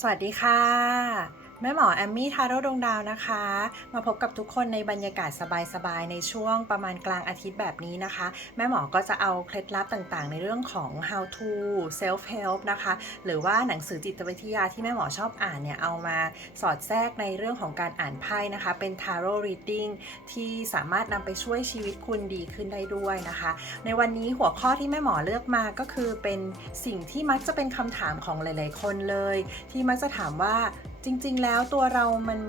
สวัสดีค่ะ แม่หมอแอมมี่ทาโร่ดวงดาวนะคะ มาพบกับทุกคนในบรรยากาศสบายๆ ในช่วงประมาณกลางอาทิตย์แบบนี้นะคะ แม่หมอก็จะเอาเคล็ดลับต่างๆ ในเรื่องของ how to self help นะคะ หรือว่าหนังสือจิตวิทยาที่แม่หมอชอบอ่านเนี่ย เอามาสอดแทรกในเรื่องของการอ่านไพ่นะคะ เป็น tarot reading ที่สามารถนำไปช่วยชีวิตคุณดีขึ้นได้ด้วยนะคะ ในวันนี้หัวข้อที่แม่หมอเลือกมาก็คือเป็นสิ่งที่มักจะเป็นคำถามของหลาย ๆ คนเลย ที่มักจะถามว่า จริงๆ แล้วตัวเรามัน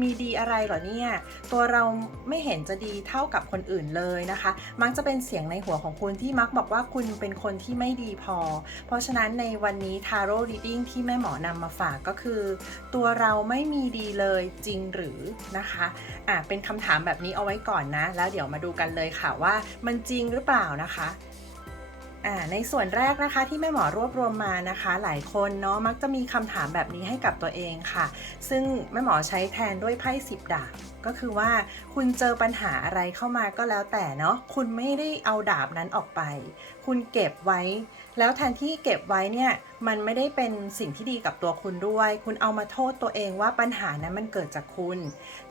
มีดีอะไรหรอเนี่ย ตัวเราไม่เห็นจะดีเท่ากับคนอื่นเลยนะคะ มักจะเป็นเสียงในหัวของคุณที่มักบอกว่าคุณเป็นคนที่ไม่ดีพอ เพราะฉะนั้นในวันนี้ Tarot Reading ที่แม่หมอนำมาฝากก็คือ ตัวเราไม่มีดีเลยจริงหรือนะคะอะเป็นคำถามแบบนี้เอาไว้ก่อนนะ แล้วเดี๋ยวมาดูกันเลยค่ะว่ามันจริงหรือเปล่านะคะ ในส่วนแรกนะคะที่แม่หมอรวบรวมมานะคะ หลายคนเนาะมักจะมีคำถามแบบนี้ให้กับตัวเองค่ะ ซึ่งแม่หมอใช้แทนด้วยไพ่สิบดาบก็คือว่าคุณเจอปัญหาอะไรเข้ามาก็แล้วแต่เนาะคุณไม่ได้เอาดาบนั้นออกไป คุณเก็บไว้ แล้วแทนที่เก็บไว้เนี่ย มันไม่ได้เป็นสิ่งที่ดีกับตัวคุณด้วย คุณเอามาโทษตัวเองว่าปัญหานั้นมันเกิดจากคุณ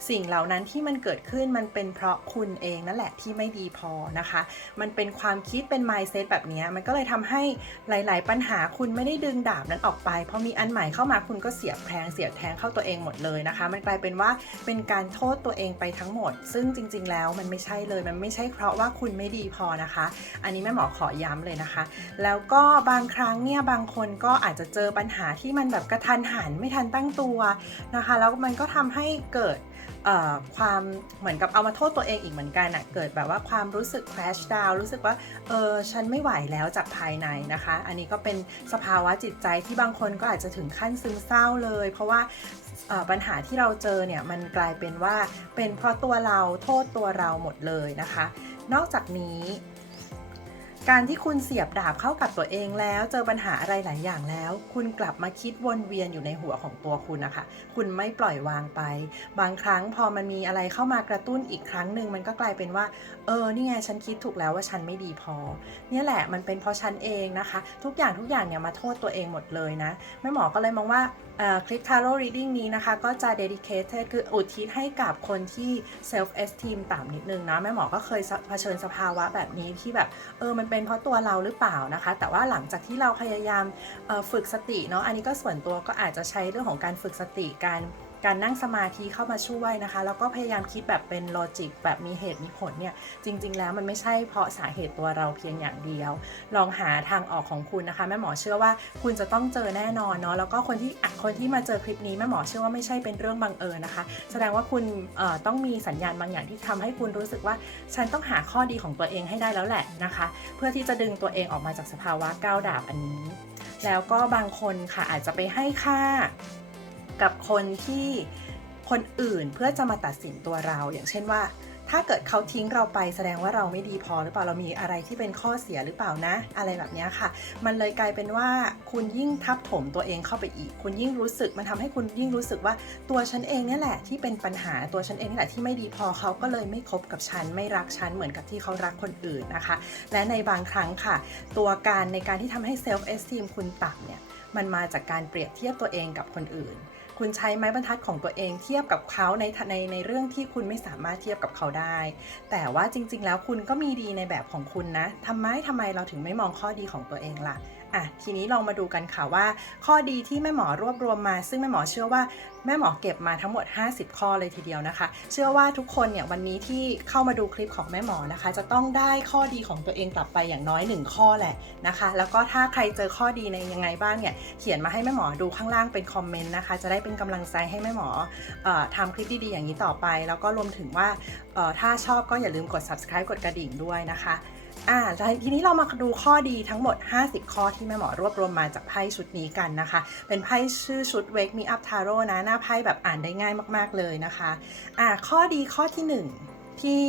สิ่งเหล่านั้นที่มันเกิดขึ้นมันเป็นเพราะคุณเองนั่นแหละที่ไม่ดีพอนะคะ มันเป็นความคิดเป็น mindset แบบนี้ มันก็เลยทำให้หลาย ๆ ปัญหาคุณไม่ได้ดึงดาบนั้นออกไปพอมีอันใหม่เข้ามาคุณก็เสียบแทงเสียบแทงเข้าตัวเองหมดเลยนะคะ มันกลายเป็นว่าเป็นการโทษตัวเองไปทั้งหมด ซึ่งจริง ๆ แล้วมันไม่ใช่เลย มันไม่ใช่เพราะว่าคุณไม่ดีพอนะคะ อันนี้แม่หมอขอย้ำเลยนะคะ แล้วก็บางครั้งเนี่ยบางคนก็อาจจะเจอปัญหาที่มันแบบกระทันหันไม่ทันตั้งตัวนะคะ แล้วมันก็ทำให้เกิดความเหมือนกับเอามาโทษตัวเองอีกเหมือนกันอะเกิดแบบว่าความรู้สึก crash down รู้สึกว่าเออฉันไม่ไหวแล้วจากภายในนะคะ อันนี้ก็เป็นสภาวะจิตใจที่บางคนก็อาจจะถึงขั้นซึมเศร้าเลย เพราะว่าปัญหาที่เราเจอเนี่ยมันกลายเป็นว่าเป็นเพราะตัวเราโทษตัวเราหมดเลยนะคะ นอกจากนี้ การที่คุณเสียบดาบเข้ากับตัวเองแล้ว เจอปัญหาอะไรหลายอย่างแล้ว คุณกลับมาคิดวนเวียนอยู่ในหัวของตัวคุณนะคะ คุณไม่ปล่อยวางไป บางครั้งพอมันมีอะไรเข้ามากระตุ้นอีกครั้งหนึ่งมันก็กลายเป็นว่า เออนี่ไงฉันคิดถูกแล้วว่าฉันไม่ดีพอ เนี่ยแหละมันเป็นเพราะฉันเองนะคะ ทุกอย่างทุกอย่างเนี่ยมาโทษตัวเองหมดเลยนะแม่หมอก็เลยมองว่าคลิป Tarot Reading นี้นะคะ ก็จะ dedicated คืออุทิศให้กับคนที่ self esteem ต่ำนิดนึงนะ แม่หมอก็เคยเผชิญสภาวะแบบนี้ที่แบบ เออ มันเป็นเพราะตัวเราหรือเปล่านะคะ แต่ว่าหลังจากที่เราพยายามฝึกสติเนาะ อันนี้ก็ส่วนตัวก็อาจจะใช้เรื่องของการฝึกสติการ การนั่งสมาธิเข้ามาช่วยนะคะ แล้วก็พยายามคิดแบบเป็นโลจิกแบบมีเหตุมีผลเนี่ย จริง ๆ แล้วมันไม่ใช่เพราะสาเหตุตัวเราเพียงอย่างเดียว ลองหาทางออกของคุณนะคะ แม่หมอเชื่อว่าคุณจะต้องเจอแน่นอนเนาะ แล้วก็คนที่คนที่มาเจอคลิปนี้แม่หมอเชื่อว่าไม่ใช่เป็นเรื่องบังเอิญนะคะ แสดงว่าคุณต้องมีสัญญาณบางอย่างที่ทำให้คุณรู้สึกว่า ฉันต้องหาข้อดีของตัวเองให้ได้แล้วแหละนะคะ เพื่อที่จะดึงตัวเองออกมาจากสภาวะก้าวดาบอันนี้ แล้วก็บางคนค่ะอาจจะไปให้ค่า กับคนที่คนอื่นเพื่อจะมาตัดสินตัวเรา อย่างเช่นว่า ถ้าเกิดเขาทิ้งเราไปแสดงว่าเราไม่ดีพอหรือเปล่าเรามีอะไรที่เป็นข้อเสียหรือเปล่านะ อะไรแบบนี้ค่ะ มันเลยกลายเป็นว่าคุณยิ่งทับถมตัวเองเข้าไปอีก คุณยิ่งรู้สึกมันทำให้คุณยิ่งรู้สึกว่าตัวฉันเองเนี่ยแหละที่เป็นปัญหาตัวฉันเองนี่แหละที่ไม่ดีพอเขาก็เลยไม่คบกับฉันไม่รักฉันเหมือนกับที่เขารักคนอื่นนะคะ และในบางครั้งค่ะ ตัวการในการที่ทำให้เซลฟ์เอสติมคุณต่ำเนี่ยมันมาจากการเปรียบเทียบตัวเองกับคนอื่น คุณใช้ไม้บรรทัดของตัวเองเทียบกับเขาในในในเรื่องที่คุณไม่สามารถเทียบกับเขาได้ แต่ว่าจริง ๆ แล้วคุณก็มีดีในแบบของคุณนะทำไมทำไมเราถึงไม่มองข้อดีของตัวเองล่ะ อะทีนี้ลองมาดูกันค่ะว่า ข้อดีที่แม่หมอรวบรวมมา ซึ่งแม่หมอเชื่อว่าแม่หมอเก็บมาทั้งหมด 50 ข้อเลยทีเดียวนะคะ เชื่อว่าทุกคนเนี่ยวันนี้ที่เข้ามาดูคลิปของแม่หมอนะคะ จะต้องได้ข้อดีของตัวเองกลับไปอย่างน้อย 1 ข้อแหละนะคะ แล้วก็ถ้าใครเจอข้อดีในยังไงบ้างเนี่ยเขียนมาให้แม่หมอดูข้างล่างเป็นคอมเมนต์นะคะ จะได้เป็นกำลังใจให้แม่หมอออทำคลิปดีๆอย่างนี้ต่อไป แล้วก็รวมถึงว่าถ้าชอบก็อย่าลืมกด subscribe กดกระดิ่งด้วยนะคะ อ่าทีนี้เรามาดูข้อดีทั้งหมด 50 ข้อที่แม่หมอรวบรวมมาจากไพ่ชุดนี้กันนะคะ เป็นไพ่ชื่อชุด Wake Me Up Tarot นะ หน้าไพ่แบบอ่านได้ง่ายมากๆเลยนะคะอ่าข้อดีข้อที่ 1ที่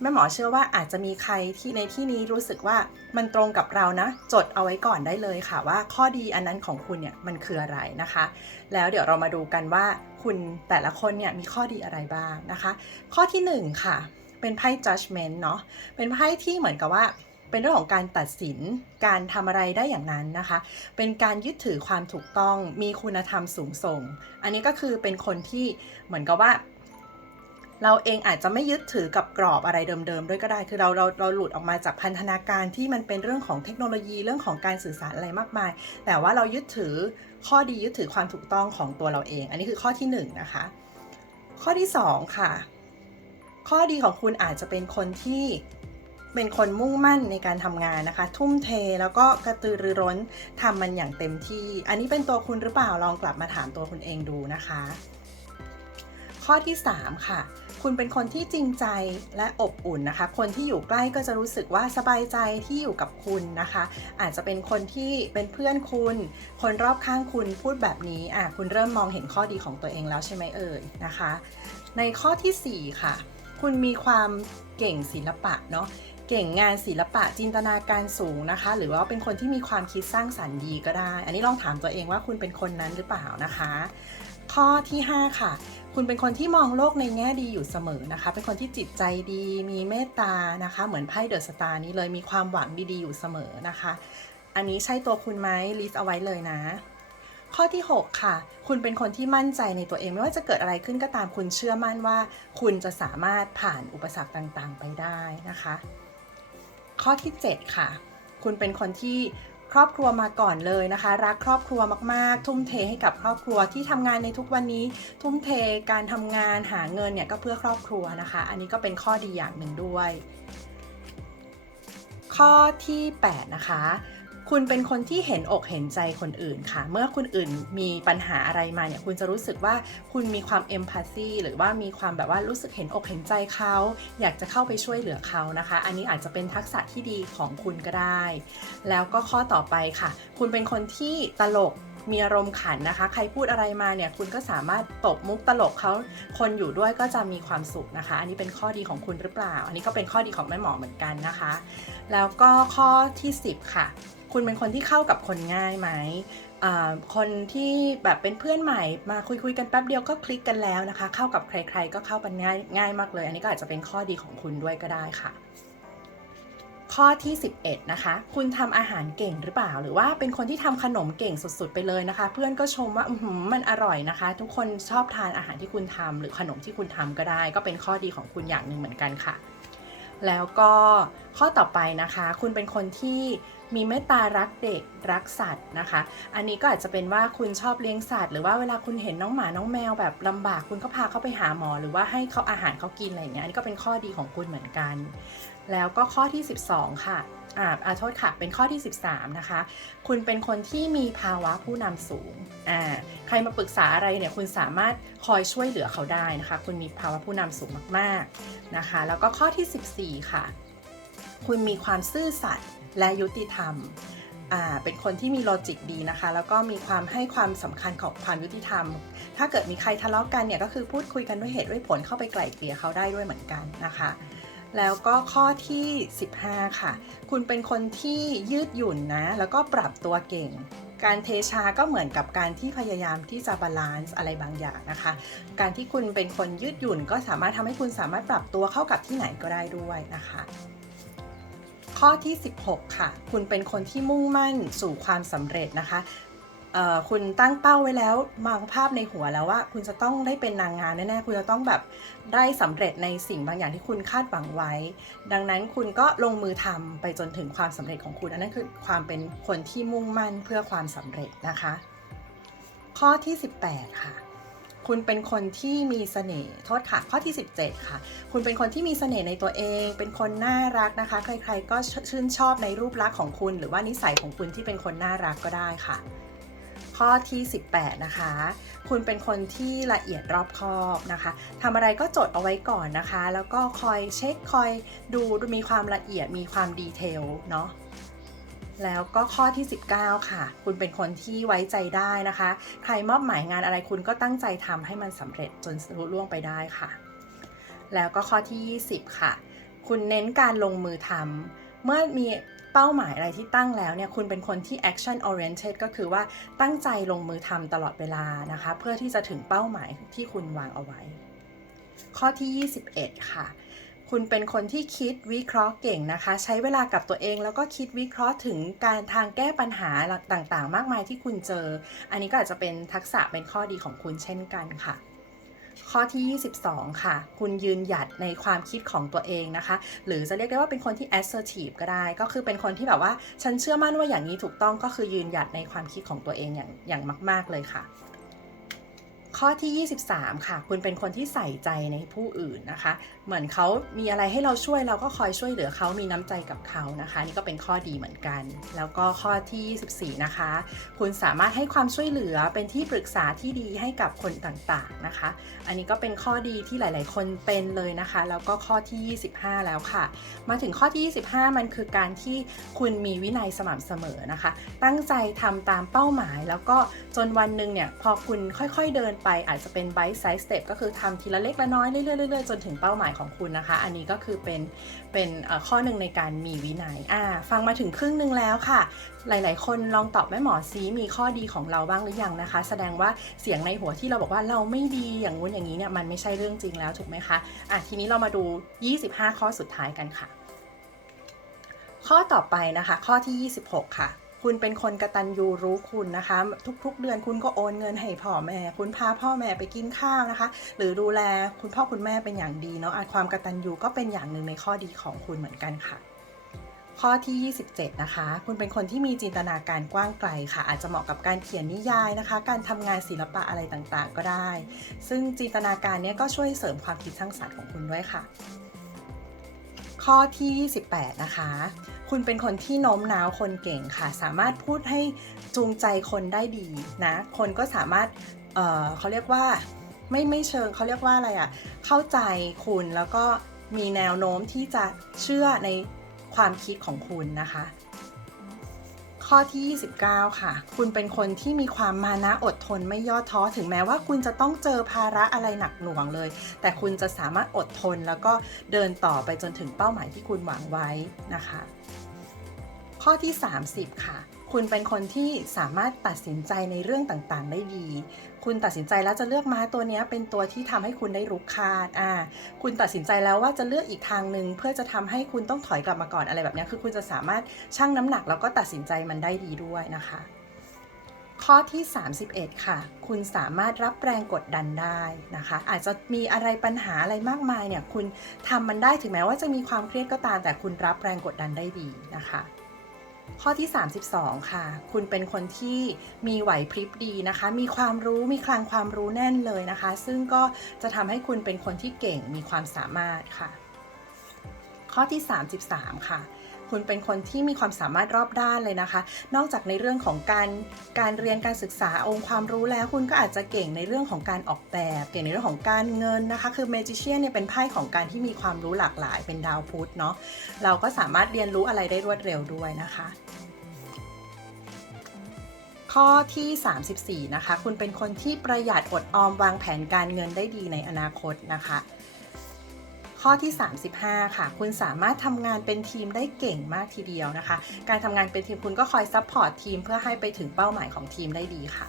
แม่หมอเชื่อว่าอาจจะมีใครที่ในที่นี้รู้สึกว่ามันตรงกับเรานะ จดเอาไว้ก่อนได้เลยค่ะว่าข้อดีอันนั้นของคุณเนี่ยมันคืออะไรนะคะ แล้วเดี๋ยวเรามาดูกันว่าคุณแต่ละคนเนี่ยมีข้อดีอะไรบ้างนะคะ ข้อที่ 1 ค่ะ เป็นไพ่ judgment เนาะเป็นไพ่ที่เหมือนกับว่าเป็นเรื่องของการตัดสินการทำอะไรได้อย่างนั้นนะคะ เป็นการยึดถือความถูกต้องมีคุณธรรมสูงส่ง อันนี้ก็คือเป็นคนที่เหมือนกับว่า เราเองอาจจะไม่ยึดถือกับกรอบอะไรเดิมๆด้วยก็ได้ คือเราเราเราหลุดออกมาจากพันธนาการที่มันเป็นเรื่องของเทคโนโลยีเรื่องของการสื่อสารอะไรมากมาย แต่ว่าเรายึดถือข้อดียึดถือความถูกต้องของตัวเราเอง อันนี้คือข้อที่1นงนะคะข้อที่ 2 ค่ะ ข้อดีของคุณอาจจะเป็นคนที่เป็นคนมุ่งมั่นในการทำงานนะคะ ทุ่มเทแล้วก็กระตือรือร้นทำมันอย่างเต็มที่ อันนี้เป็นตัวคุณหรือเปล่าลองกลับมาถามตัวคุณเองดูนะคะ ข้อที่ 3 ค่ะ คุณเป็นคนที่จริงใจและอบอุ่นนะคะ คนที่อยู่ใกล้ก็จะรู้สึกว่าสบายใจที่อยู่กับคุณนะคะ อาจจะเป็นคนที่เป็นเพื่อนคุณ คนรอบข้างคุณพูดแบบนี้อะคุณเริ่มมองเห็นข้อดีของตัวเองแล้วใช่ไหมเอ่ยนะคะ ในข้อทีสี่4 ค่ะ คุณมีความเก่งศิลปะเนาะเก่งงานศิลปะจินตนาการสูงนะคะ หรือว่าเป็นคนที่มีความคิดสร้างสรรค์ดีก็ได้ อันนี้ลองถามตัวเองว่าคุณเป็นคนนั้นหรือเปล่านะคะ ข้อที่ 5 ค่ะ คุณเป็นคนที่มองโลกในแง่ดีอยู่เสมอนะคะ เป็นคนที่จิตใจดี มีเมตตานะคะ เหมือนไพ่เดอะสตาร์นี้เลยมีความหวังดีๆอยู่เสมอนะคะ อันนี้ใช่ตัวคุณไหมลิสต์เอาไว้เลยนะ ข้อที่ 6 ค่ะ คุณเป็นคนที่มั่นใจในตัวเองไม่ว่าจะเกิดอะไรขึ้นก็ตามคุณเชื่อมั่นว่า คุณจะสามารถผ่านอุปสรรคต่างๆ ไปได้นะคะ ข้อที่ 7 ค่ะ คุณเป็นคนที่ครอบครัวมาก่อนเลยนะคะ รักครอบครัวมาก ๆ ทุ่มเทให้กับครอบครัวที่ทำงานในทุกวันนี้ ทุ่มเทการทำงานหาเงินเนี่ยก็เพื่อครอบครัวนะคะ อันนี้ก็เป็นข้อดีอย่างหนึ่งด้วย ข้อที่ 8 นะคะ คุณเป็นคนที่เห็นอกเห็นใจคนอื่นค่ะ เมื่อคนอื่นมีปัญหาอะไรมาเนี่ยคุณจะรู้สึกว่าคุณมีความเอมพัซซีหรือว่ามีความแบบว่ารู้สึกเห็นอกเห็นใจเขาอยากจะเข้าไปช่วยเหลือเขานะคะ อันนี้อาจจะเป็นทักษะที่ดีของคุณก็ได้ แล้วก็ข้อต่อไปค่ะ คุณเป็นคนที่ตลกมีอารมณ์ขันนะคะ ใครพูดอะไรมาเนี่ยคุณก็สามารถตบมุกตลกเขาคนอยู่ด้วยก็จะมีความสุขนะคะ อันนี้เป็นข้อดีของคุณหรือเปล่า อันนี้ก็เป็นข้อดีของแม่หมอเหมือนกันนะคะ แล้วก็ข้อที่ 10 ค่ะ คุณเป็นคนที่เข้ากับคนง่ายไหมอ่าคนที่แบบเป็นเพื่อนใหม่มาคุยคุยๆกันแป๊บเดียวก็คลิกกันแล้วนะคะ เข้ากับใคร ๆ ก็เข้ากันง่ายง่ายมากเลย อันนี้ก็อาจจะเป็นข้อดีของคุณด้วยก็ได้ค่ะ ข้อที่ 11 นะคะ คุณทำอาหารเก่งหรือเปล่า หรือว่าเป็นคนที่ทำขนมเก่งสุดๆ ไปเลยนะคะ เพื่อนก็ชมว่าอือหือมันอร่อยนะคะ ทุกคนชอบทานอาหารที่คุณทำหรือขนมที่คุณทำก็ได้ ก็เป็นข้อดีของคุณอย่างหนึ่งเหมือนกันค่ะแล้วก็ข้อต่อไปนะคะ คุณเป็นคนที่ มีเมตตารักเด็กรักสัตว์นะคะ อันนี้ก็อาจจะเป็นว่าคุณชอบเลี้ยงสัตว์ หรือว่าเวลาคุณเห็นน้องหมาน้องแมวแบบลำบากคุณก็พาเขาไปหาหมอ หรือว่าให้เขาอาหารเขากินอะไรอย่างเงี้ยอันนี้ก็เป็นข้อดีของคุณเหมือนกัน แล้วก็ข้อที่ 12 ค่ะอ่าอาโทษค่ะ เป็นข้อที่ 13 นะคะ คุณเป็นคนที่มีภาวะผู้นำสูงอ่าใครมาปรึกษาอะไรเนี่ย คุณสามารถคอยช่วยเหลือเขาได้นะคะ คุณมีภาวะผู้นำสูงมาก ๆ นะคะ แล้วก็ข้อที่ 14 ค่ะ คุณมีความซื่อสัตย์และยุติธรรม เป็นคนที่มีโลจิกดีนะคะ แล้วก็มีความให้ความสำคัญของความยุติธรรม ถ้าเกิดมีใครทะเลาะกันเนี่ยก็คือพูดคุยกันด้วยเหตุด้วยผลเข้าไปไกล่เกลี่ยเขาได้ด้วยเหมือนกันนะคะ แล้วก็ข้อที่ 15 ค่ะ คุณเป็นคนที่ยืดหยุ่นนะ แล้วก็ปรับตัวเก่งการเทชาก็เหมือนกับการที่พยายามที่จะบาลานซ์อะไรบางอย่างนะคะ การที่คุณเป็นคนยืดหยุ่นก็สามารถทำให้คุณสามารถปรับตัวเข้ากับที่ไหนก็ได้ด้วยนะคะ ข้อที่ 16 ค่ะ คุณเป็นคนที่มุ่งมั่นสู่ความสำเร็จนะคะคุณตั้งเป้าไว้แล้วมองภาพในหัวแล้วว่า คุณจะต้องได้เป็นนางงามแน่ๆคุณจะต้องแบบได้สำเร็จในสิ่งบางอย่างที่คุณคาดหวังไว้ ดังนั้นคุณก็ลงมือทำไปจนถึงความสำเร็จของคุณอันนั้นคือความเป็นคนที่มุ่งมั่นเพื่อความสำเร็จนะคะ ข้อที่ 18 ค่ะ คุณเป็นคนที่มีเสน่ห์โทษค่ะ ข้อที่ 17 ค่ะ คุณเป็นคนที่มีเสน่ห์ในตัวเอง เป็นคนน่ารักนะคะ ใครๆก็ชื่นชอบในรูปลักษณ์ของคุณ หรือว่านิสัยของคุณที่เป็นคนน่ารักก็ได้ค่ะ ข้อที่ 18 นะคะ คุณเป็นคนที่ละเอียดรอบคอบนะคะทำอะไรก็จดเอาไว้ก่อนนะคะ แล้วก็คอยเช็คคอยดูมีความละเอียดมีความดีเทลเนาะ แล้วก็ข้อที่ 19 ค่ะ คุณเป็นคนที่ไว้ใจได้นะคะ ใครมอบหมายงานอะไรคุณก็ตั้งใจทำให้มันสำเร็จจนลุล่วงไปได้ค่ะ แล้วก็ข้อที่ 20 ค่ะ คุณเน้นการลงมือทำเมื่อมีเป้าหมายอะไรที่ตั้งแล้วเนี่ยคุณเป็นคนที่ action oriented ก็คือว่าตั้งใจลงมือทำตลอดเวลานะคะ เพื่อที่จะถึงเป้าหมายที่คุณวางเอาไว้ ข้อที่ 21 ค่ะ คุณเป็นคนที่คิดวิเคราะห์เก่งนะคะ ใช้เวลากับตัวเองแล้วก็คิดวิเคราะห์ถึงการทางแก้ปัญหาต่างๆ มากมายที่คุณเจอ อันนี้ก็อาจจะเป็นทักษะเป็นข้อดีของคุณเช่นกันค่ะ ข้อที่ 22 ค่ะ คุณยืนหยัดในความคิดของตัวเองนะคะ หรือจะเรียกได้ว่าเป็นคนที่ assertive ก็ได้ ก็คือเป็นคนที่แบบว่า ฉันเชื่อมั่นว่าอย่างนี้ถูกต้องก็คือยืนหยัดในความคิดของตัวเองอย่างอย่างมาก ๆเลยค่ะ ข้อที่ 23 ค่ะ คุณเป็นคนที่ใส่ใจในผู้อื่นนะคะ เหมือนเขามีอะไรให้เราช่วยเราก็คอยช่วยเหลือเขามีน้ำใจกับเขานะคะ นี่ก็เป็นข้อดีเหมือนกัน แล้วก็ข้อที่ 24 นะคะ คุณสามารถให้ความช่วยเหลือเป็นที่ปรึกษาที่ดีให้กับคนต่างๆนะคะ อันนี้ก็เป็นข้อดีที่หลาย ๆ คนเป็นเลยนะคะ แล้วก็ข้อที่ 25 แล้วค่ะ มาถึงข้อที่ 25 มันคือการที่คุณมีวินัยสม่ำเสมอนะคะ ตั้งใจทำตามเป้าหมาย แล้วก็จนวันหนึ่งเนี่ยพอคุณค่อย ๆ เดินไปอาจจะเป็น bite size step ก็คือทำทีละเล็กละน้อยเรื่อยๆจนถึงเป้าหมายของคุณนะคะ อันนี้ก็คือเป็นเป็นข้อหนึ่งในการมีวินัยอ่าฟังมาถึงครึ่งหนึ่งแล้วค่ะ หลายๆ คนลองตอบแม่หมอซีมีข้อดีของเราบ้างหรือยังนะคะ แสดงว่าเสียงในหัวที่เราบอกว่าเราไม่ดีอย่างงู้นอย่างนี้เนี่ยมันไม่ใช่เรื่องจริงแล้วถูกไหมคะอะทีนี้เรามาดู 25 ข้อสุดท้ายกันค่ะ ข้อต่อไปนะคะ ข้อที่ 26 ค่ะ คุณเป็นคนกระตันยูรู้คุณนะคะ ทุกๆ เดือนคุณก็โอนเงินให้พ่อแม่ คุณพาพ่อแม่ไปกินข้าวนะคะ หรือดูแลคุณพ่อคุณแม่เป็นอย่างดีเนาะะความกระตันยูก็เป็นอย่างหนึ่งในข้อดีของคุณเหมือนกันค่ะข้อที่ 27 นะคะ คุณเป็นคนที่มีจินตนาการกว้างไกลค่ะ อาจจะเหมาะกับการเขียนนิยายนะคะ การทำงานศิลปะอะไรต่างๆ ก็ได้ ซึ่งจินตนาการเนี้ยก็ช่วยเสริมความคิดสร้างสรรค์ของคุณด้วยค่ะ ข้อที่ 28 นะคะ คุณเป็นคนที่โน้มน้าวคนเก่งค่ะ สามารถพูดให้จูงใจคนได้ดีนะ คนก็สามารถเเขาเรียกว่าไม่ไม่เชิงเขาเรียกว่าอะไรอะ่ะ เข้าใจคุณแล้วก็มีแนวโน้มที่จะเชื่อในความคิดของคุณนะคะ ข้อที่ 29 ค่ะ คุณเป็นคนที่มีความมานะอดทนไม่ย่อท้อถึงแม้ว่าคุณจะต้องเจอภาระอะไรหนักหน่วงเลย แต่คุณจะสามารถอดทนแล้วก็เดินต่อไปจนถึงเป้าหมายที่คุณหวังไว้นะคะ ข้อที่ 30 ค่ะ คุณเป็นคนที่สามารถตัดสินใจในเรื่องต่างๆ ได้ดี คุณตัดสินใจแล้วจะเลือกม้าตัวนี้เป็นตัวที่ทำให้คุณได้รุกคาดอ่าคุณตัดสินใจแล้วว่าจะเลือกอีกทางหนึ่งเพื่อจะทำให้คุณต้องถอยกลับมาก่อนอะไรแบบนี้คือคุณจะสามารถชั่งน้ำหนักแล้วก็ตัดสินใจมันได้ดีด้วยนะคะ ข้อที่ 31 ค่ะ คุณสามารถรับแรงกดดันได้นะคะ อาจจะมีอะไรปัญหาอะไรมากมายเนี่ยคุณทำมันได้ถึงแม้ว่าจะมีความเครียดก็ตามแต่คุณรับแรงกดดันได้ดีนะคะ ข้อที่ 32 ค่ะ คุณเป็นคนที่มีไหวพริบดีนะคะ มีความรู้ มีคลังความรู้แน่นเลยนะคะ ซึ่งก็จะทำให้คุณเป็นคนที่เก่ง มีความสามารถค่ะ ข้อที่ 33 ค่ะ คุณเป็นคนที่มีความสามารถรอบด้านเลยนะคะ นอกจากในเรื่องของการการเรียนการศึกษาองค์ความรู้แล้ว คุณก็อาจจะเก่งในเรื่องของการออกแบบ เก่งในเรื่องของการเงินนะคะ คือ Magician เนี่ยเป็นไพ่ของการที่มีความรู้หลากหลาย เป็นดาวพุธเนาะเราก็สามารถเรียนรู้อะไรได้รวดเร็วด้วยนะคะข้อที่ 34 นะคะ คุณเป็นคนที่ประหยัดอดออมวางแผนการเงินได้ดีในอนาคตนะคะ ข้อที่ 35 ค่ะ คุณสามารถทำงานเป็นทีมได้เก่งมากทีเดียวนะคะ การทำงานเป็นทีมคุณก็คอยซัพพอร์ตทีมเพื่อให้ไปถึงเป้าหมายของทีมได้ดีค่ะ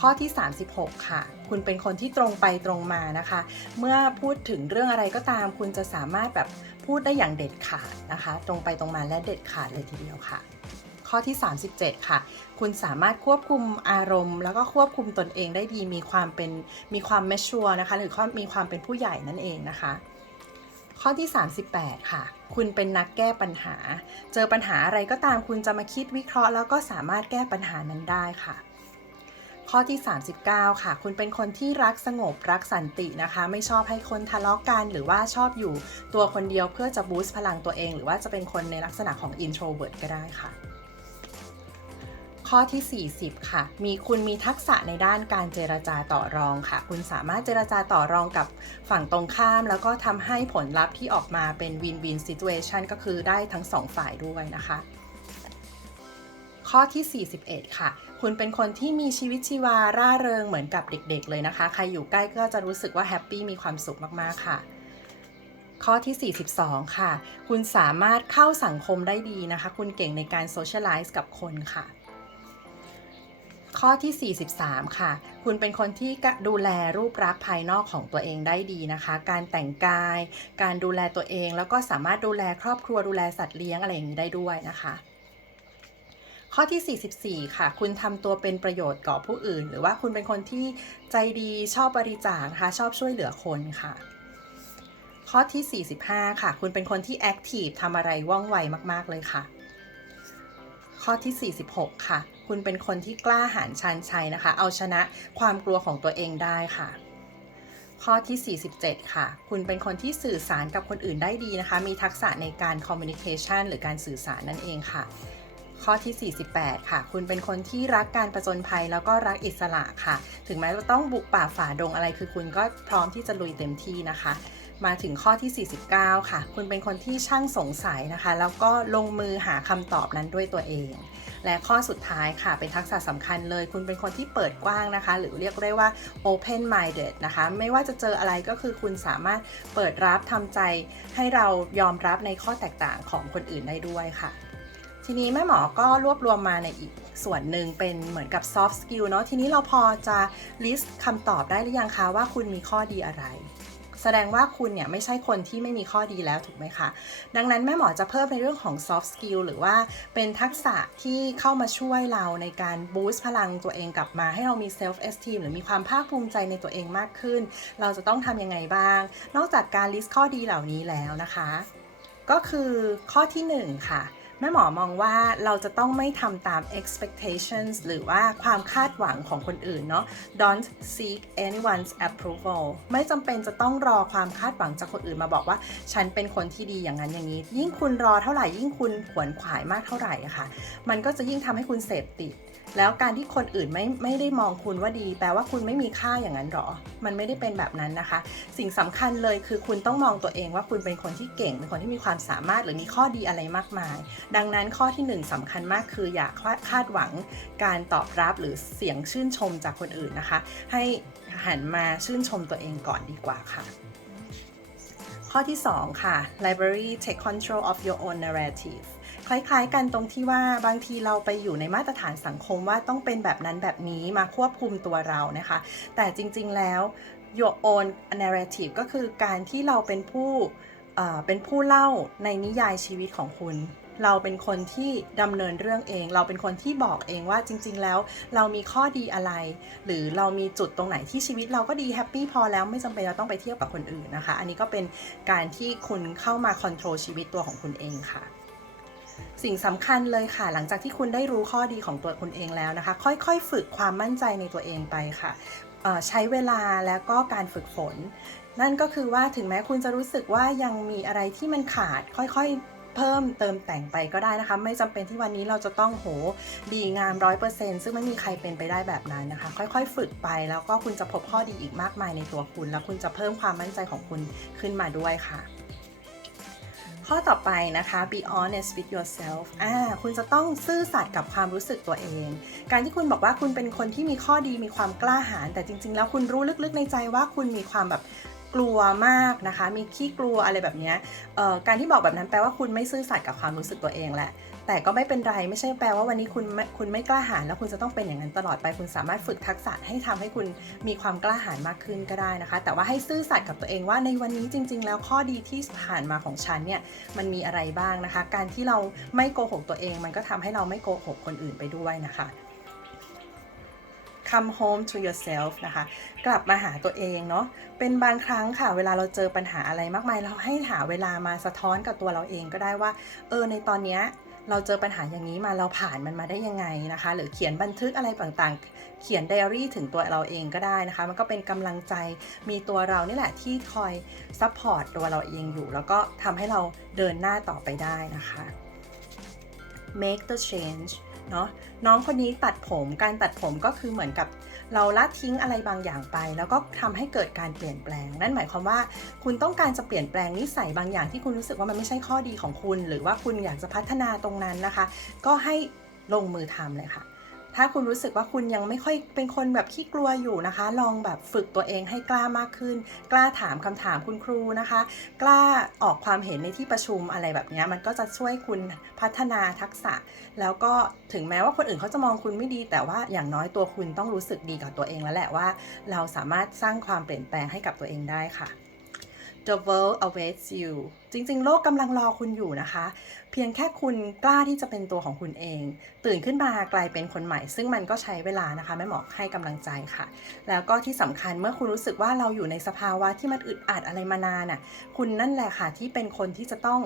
ข้อที่ 36 ค่ะ คุณเป็นคนที่ตรงไปตรงมานะคะ เมื่อพูดถึงเรื่องอะไรก็ตาม คุณจะสามารถแบบพูดได้อย่างเด็ดขาดนะคะ ตรงไปตรงมาและเด็ดขาดเลยทีเดียวค่ะ ข้อที่ 37 ค่ะ คุณสามารถควบคุมอารมณ์ แล้วก็ควบคุมตนเองได้ดีมีความเป็นมีความแมชชัวนะคะ หรือความมีความเป็นผู้ใหญ่นั่นเองนะคะ ข้อที่ 38 ค่ะคุณเป็นนักแก้ปัญหา เจอปัญหาอะไรก็ตามคุณจะมาคิดวิเคราะห์ แล้วก็สามารถแก้ปัญหานั้นได้ค่ะ ข้อที่ 39 ค่ะ คุณเป็นคนที่รักสงบรักสันตินะคะ ไม่ชอบให้คนทะเลาะกันหรือว่าชอบอยู่ตัวคนเดียวเพื่อจะบูสต์พลังตัวเอง หรือว่าจะเป็นคนในลักษณะของ introvert ก็ได้ค่ะ ข้อที่ 40 ค่ะ มีคุณมีทักษะในด้านการเจรจาต่อรองค่ะ คุณสามารถเจรจาต่อรองกับฝั่งตรงข้าม แล้วก็ทำให้ผลลัพธ์ที่ออกมาเป็น win-win situation ก็คือได้ทั้งสองฝ่ายด้วยนะคะ ข้อที่ 41 ค่ะคุณเป็นคนที่มีชีวิตชีวาร่าเริงเหมือนกับเด็กๆ เลยนะคะ ใครอยู่ใกล้ก็จะรู้สึกว่าแฮปปี้มีความสุขมากๆ ค่ะ ข้อที่ 42 ค่ะ คุณสามารถเข้าสังคมได้ดีนะคะ คุณเก่งในการ socialize กับคนค่ะ ข้อที่ 43 ค่ะ คุณเป็นคนที่ดูแลรูปลักษณ์ภายนอกของตัวเองได้ดีนะคะ การแต่งกาย การดูแลตัวเอง แล้วก็สามารถดูแลครอบครัวดูแลสัตว์เลี้ยงอะไรอย่างนี้ได้ด้วยนะคะข้อที่ 44 ค่ะ คุณทำตัวเป็นประโยชน์ก่อผู้อื่น หรือว่าคุณเป็นคนที่ใจดีชอบบริจาคนะคะ ชอบช่วยเหลือคนค่ะ ข้อที่ 45 ค่ะ คุณเป็นคนที่แอคทีฟทำอะไรว่องไวมาก ๆ เลยค่ะ ข้อที่ 46 ค่ะ คุณเป็นคนที่กล้าหาญชันชัยนะคะ เอาชนะความกลัวของตัวเองได้ค่ะ ข้อที่ 47 ค่ะ คุณเป็นคนที่สื่อสารกับคนอื่นได้ดีนะคะ มีทักษะในการ communication หรือการสื่อสารนั่นเองค่ะข้อที่ 48 ค่ะ คุณเป็นคนที่รักการประจนภัยแล้วก็รักอิสระค่ะ ถึงแม้ว่าต้องบุกป่าฝ่าดงอะไรคือคุณก็พร้อมที่จะลุยเต็มที่นะคะ มาถึงข้อที่ 49 ค่ะ คุณเป็นคนที่ช่างสงสัยนะคะ แล้วก็ลงมือหาคำตอบนั้นด้วยตัวเอง และข้อสุดท้ายค่ะ เป็นทักษะสำคัญเลย คุณเป็นคนที่เปิดกว้างนะคะ หรือเรียกได้ว่า open minded นะคะ ไม่ว่าจะเจออะไรก็คือคุณสามารถเปิดรับทำใจ ให้เรายอมรับในข้อแตกต่างของคนอื่นได้ด้วยค่ะ ทีนี้แม่หมอก็รวบรวมมาในอีกส่วนหนึ่งเป็นเหมือนกับ soft skill เนาะทีนี้เราพอจะ list คำตอบได้หรือยังคะว่าคุณมีข้อดีอะไร แสดงว่าคุณเนี่ยไม่ใช่คนที่ไม่มีข้อดีแล้วถูกไหมคะ ดังนั้นแม่หมอจะเพิ่มในเรื่องของ soft skill หรือว่าเป็นทักษะที่เข้ามาช่วยเราในการ boost พลังตัวเองกลับมาให้เรามี self esteem หรือมีความภาคภูมิใจในตัวเองมากขึ้น เราจะต้องทำยังไงบ้าง นอกจากการ list ข้อดีเหล่านี้แล้วนะคะ ก็คือข้อที่ 1 ค่ะ แม่หมอมองว่าเราจะต้องไม่ทำตาม expectations หรือว่าความคาดหวังของคนอื่นเนาะ don't seek anyone's approval ไม่จำเป็นจะต้องรอความคาดหวังจากคนอื่นมาบอกว่า ฉันเป็นคนที่ดีอย่างนั้นอย่างนี้ ยิ่งคุณรอเท่าไหร่ยิ่งคุณขวนขวายมากเท่าไหร่ค่ะ มันก็จะยิ่งทำให้คุณเสพติด แล้วการที่คนอื่นไม่ไม่ได้มองคุณว่าดี แปลว่าคุณไม่มีค่าอย่างนั้นหรอ มันไม่ได้เป็นแบบนั้นนะคะ สิ่งสำคัญเลยคือคุณต้องมองตัวเองว่าคุณเป็นคนที่เก่ง เป็นคนที่มีความสามารถหรือมีข้อดีอะไรมากมาย ดังนั้นข้อที่หนึ่งสำคัญมากคืออย่าคาดหวังการตอบรับหรือเสียงชื่นชมจากคนอื่นนะคะ ให้หันมาชื่นชมตัวเองก่อนดีกว่าค่ะข้อที่ 2 ค่ะ library take control of your own narrative ล้ายๆ กันตรงที่ว่าบางทีเราไปอยู่ในมาตรฐานสังคมว่าต้องเป็นแบบนั้นแบบนี้มาควบคุมตัวเรานะคะ แต่จริงๆแล้ว your own narrative ก็คือการที่เราเป็นผู้เป็นผู้เล่าในนิยายชีวิตของคุณเราเป็นคนที่ดำเนินเรื่องเอง เราเป็นคนที่บอกเองว่าจริง ๆ แล้ว เรามีข้อดีอะไร หรือเรามีจุดตรงไหนที่ชีวิตเราก็ดีแฮปปี้พอแล้วไม่จำเป็นเราต้องไปเทียบกับคนอื่นนะคะ อันนี้ก็เป็นการที่คุณเข้ามาคอนโทรลชีวิตตัวของคุณเองค่ะ สิ่งสำคัญเลยค่ะ หลังจากที่คุณได้รู้ข้อดีของตัวคุณเองแล้วนะคะ ค่อยๆ ฝึกความมั่นใจในตัวเองไปค่ะใช้เวลาแล้วก็การฝึกฝน นั่นก็คือว่าถึงแม้คุณจะรู้สึกว่ายังมีอะไรที่มันขาดค่อยๆ เพิ่มเติมแต่งไปก็ได้นะคะ ไม่จำเป็นที่วันนี้เราจะต้องโหดีงามร้อยเปอร์เซ็นซึ่งไม่มีใครเป็นไปได้แบบนั้นนะคะ ค่อยๆ ฝึกไปแล้วก็คุณจะพบข้อดีอีกมากมายในตัวคุณ แล้วคุณจะเพิ่มความมั่นใจของคุณขึ้นมาด้วยค่ะ ข้อต่อไปนะคะ be honest with yourself อ่าคุณจะต้องซื่อสัตย์กับความรู้สึกตัวเอง การที่คุณบอกว่าคุณเป็นคนที่มีข้อดีมีความกล้าหาญแต่จริง ๆ แล้วคุณรู้ลึกๆในใจว่าคุณมีความแบบกลัวมากนะคะ มีขี้กลัวอะไรแบบนี้เอ่อการที่บอกแบบนั้นแปลว่าคุณไม่ซื่อสัตย์กับความรู้สึกตัวเองแหละ แต่ก็ไม่เป็นไรไม่ใช่แปลว่าวันนี้คุณไม่คุณไม่กล้าหาญแล้วคุณจะต้องเป็นอย่างนั้นตลอดไป คุณสามารถฝึกทักษะให้ทำให้คุณมีความกล้าหาญมากขึ้นก็ได้นะคะ แต่ว่าให้ซื่อสัตย์กับตัวเองว่าในวันนี้จริง ๆ แล้วข้อดีที่ผ่านมาของฉันเนี่ยมันมีอะไรบ้างนะคะ การที่เราไม่โกหกตัวเอง มันก็ทำให้เราไม่โกหกคนอื่นไปด้วยนะคะ come home to yourself นะคะ กลับมาหาตัวเองเนาะเป็นบางครั้งค่ะ เวลาเราเจอปัญหาอะไรมากมาย เราให้หาเวลามาสะท้อนกับตัวเราเองก็ได้ว่า เออในตอนเนี้ย เราเจอปัญหาอย่างนี้มาเราผ่านมันมาได้ยังไงนะคะ หรือเขียนบันทึกอะไรต่างๆ เขียนไดอารี่ถึงตัวเราเองก็ได้นะคะ มันก็เป็นกำลังใจมีตัวเรานี่แหละที่คอยซัพพอร์ตตัวเราเองอยู่ แล้วก็ทำให้เราเดินหน้าต่อไปได้นะคะ make the change เนาะน้องคนนี้ตัดผมการตัดผมก็คือเหมือนกับ เราละทิ้งอะไรบางอย่างไป แล้วก็ทำให้เกิดการเปลี่ยนแปลง นั่นหมายความว่า คุณต้องการจะเปลี่ยนแปลงนิสัยบางอย่างที่คุณรู้สึกว่ามันไม่ใช่ข้อดีของคุณ หรือว่าคุณอยากจะพัฒนาตรงนั้นนะคะ ก็ให้ลงมือทำเลยค่ะ ถ้าคุณรู้สึกว่าคุณยังไม่ค่อยเป็นคนแบบขี้กลัวอยู่นะคะ ลองแบบฝึกตัวเองให้กล้ามากขึ้น กล้าถามคำถามคุณครูนะคะ กล้าออกความเห็นในที่ประชุมอะไรแบบนี้มันก็จะช่วยคุณพัฒนาทักษะ แล้วก็ถึงแม้ว่าคนอื่นเขาจะมองคุณไม่ดี แต่ว่าอย่างน้อยตัวคุณต้องรู้สึกดีกับตัวเองแล้วแหละว่า เราสามารถสร้างความเปลี่ยนแปลงให้กับตัวเองได้ค่ะ The world awaits you จริงๆ โลกกำลังรอคุณอยู่นะคะ เพียงแค่คุณกล้าที่จะเป็นตัวของคุณเอง ตื่นขึ้นมากลายเป็นคนใหม่ ซึ่งมันก็ใช้เวลานะคะแม่หมอให้กำลังใจค่ะ แล้วก็ที่สำคัญเมื่อคุณรู้สึกว่าเราอยู่ในสภาวะที่มันอึดอัดอะไรมานานน่ะ คุณนั่นแหละค่ะที่เป็นคนที่จะต้อง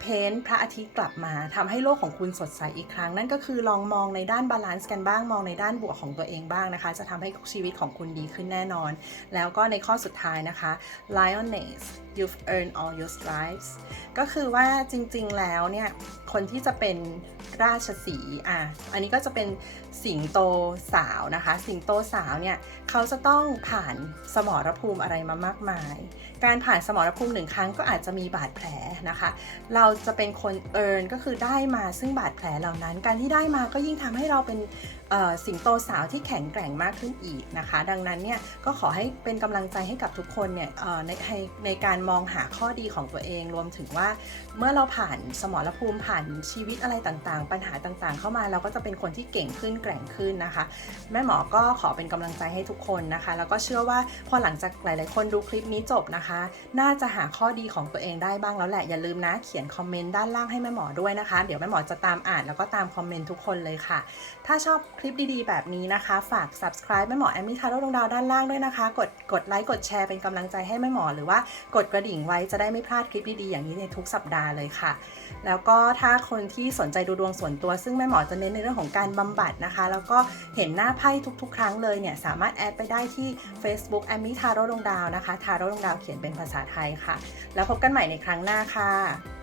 เพ้นพระอาทิตย์กลับมาทำให้โลกของคุณสดใสอีกครั้ง นั่นก็คือลองมองในด้านบาลานซ์กันบ้างมองในด้านบวกของตัวเองบ้างนะคะ จะทำให้ชีวิตของคุณดีขึ้นแน่นอน แล้วก็ในข้อสุดท้ายนะคะ lioness you've earned all your stripes ก็คือว่าจริงๆแล้วเนี่ย คนที่จะเป็นราชสีอะอันนี้ก็จะเป็นสิงโตสาวนะคะ สิงโตสาวเนี่ย เขาจะต้องผ่านสมรภูมิอะไรมามากมาย การผ่านสมรภูมิหนึ่งครั้งก็อาจจะมีบาดแผลนะคะ เราจะเป็นคนเอิร์นก็คือได้มาซึ่งบาดแผลเหล่านั้น การที่ได้มาก็ยิ่งทำให้เราเป็น สิงโตสาวที่แข็งแกร่งมากขึ้นอีกนะคะ ดังนั้นเนี่ยก็ขอให้เป็นกำลังใจให้กับทุกคนเนี่ยในในการมองหาข้อดีของตัวเอง รวมถึงว่าเมื่อเราผ่านสมรภูมิผ่านชีวิตอะไรต่างๆ ปัญหาต่างๆ เข้ามาเราก็จะเป็นคนที่เก่งขึ้นแกร่งขึ้นนะคะ แม่หมอก็ขอเป็นกำลังใจให้ทุกคนนะคะ แล้วก็เชื่อว่าพอหลังจากหลาย ๆ คนดูคลิปนี้จบนะคะ น่าจะหาข้อดีของตัวเองได้บ้างแล้วแหละอย่าลืมนะเขียนคอมเมนต์ด้านล่างให้แม่หมอด้วยนะคะ เดี๋ยวแม่หมอจะตามอ่านแล้วก็ตามคอมเมนต์ทุกคนเลยค่ะ ถ้าชอบลิปดีๆ แบบนี้นะคะ ฝาก subscribe แม่หมอแอมมี่ทาโร่ดวงดาวด้านล่างด้วยนะคะ กดกดไลค์กดแชร์เป็นกำลังใจให้แม่หมอหรือว่ากดกระดิ่งไว้จะได้ไม่พลาดคลิปดีๆอย่างนี้ในทุกสัปดาห์เลยค่ะ แล้วก็ถ้าคนที่สนใจดูดวงส่วนตัว ซึ่งแม่หมอจะเน้นในเรื่องของการบำบัดนะคะ แล้วก็เห็นหน้าไพ่ทุกๆ ครั้งเลยเนี่ยสามารถแอดไปได้ที่ Facebook แอมมี่ทาโร่ดวงดาวนะคะทาโร่ดวงดาวเขียนเป็นภาษาไทยค่ะ แล้วพบกันใหม่ในครั้งหน้าค่ะ